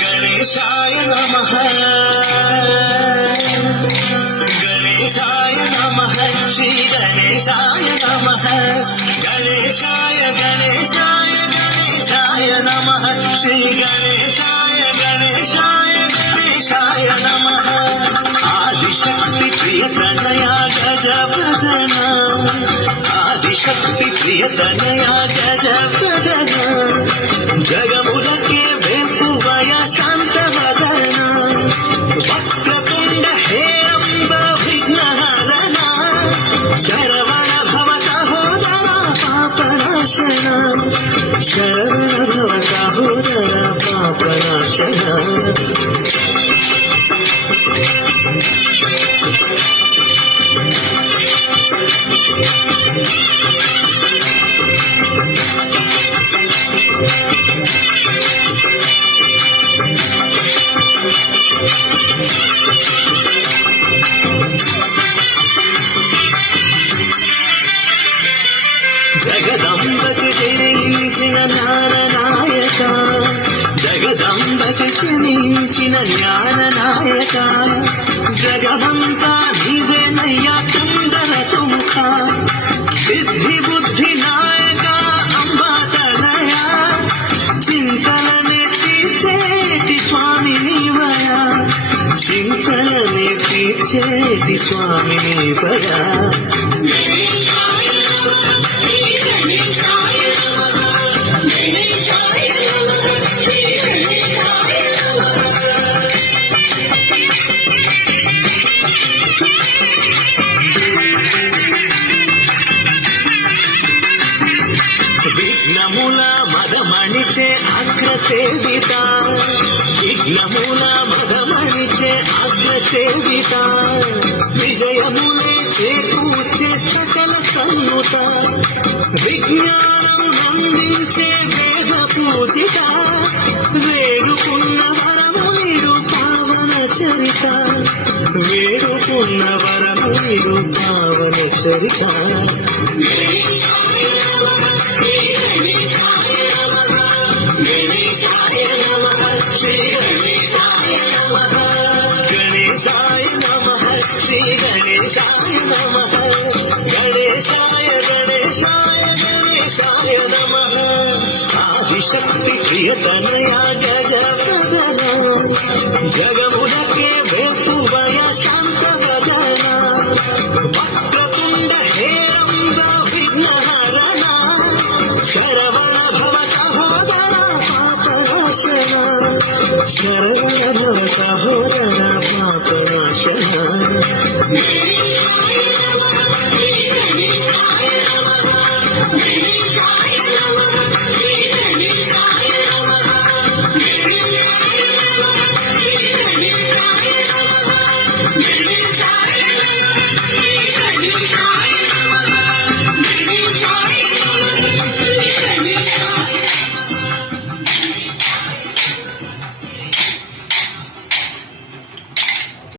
गणेशाय नमः गणेशाय नमः श्री गणेशाय नमः गणेशाय गणेशाय गणेशाय नमः श्री गणेशाय गणेशाय गणेशाय नमः आदिशक्ति प्रियतनया गजवदना आदिशक्ति प्रियतनया गजवदना जगमुदके वेपुवय शान्तवदना वक्रतुण्ड हे अम्ब विघ्नहरणा शरवण भव सहोदरा पापनाशना शरवण भव सहोदरा पापनाशना జగదంబచి జయించిన జ్ఞాననాయక జగదంబచి జయించిన జ్ఞాననాయక జగమంతా నీవేనయ్యా సుందర సుముఖ సిద్ధి బుద్ధి నాయక అంబాతనయ చింతననే తీర్చేటి స్వామి నీవయా చింతననే తీర్చేటి స్వామి నీవయా విఘ్నముల మదమణిచే అగ్రసేవిత విఘ్నముల మదమణిచే అగ్రసేవిత విజయములే చేకూర్చే సకల సన్నుత విజ్ఞానం నందించే వేద పూజిత వేడుకున్న వరము నీరు పావన చరిత వేడుకున్న వరము నీరు పావన చరిత गणेशाय नमः श्री गणेशाय नमः गणेशाय गणेशाय गणेशाय नमः आदिशक्ति प्रियतनया गजवदना जगमुदके वेपुवय शान्तवदना वक्रतुण्ड हे अम्ब विघ्नहरणा शरवण भव सहोदरा पापनाशना शरवण भव सहोदरा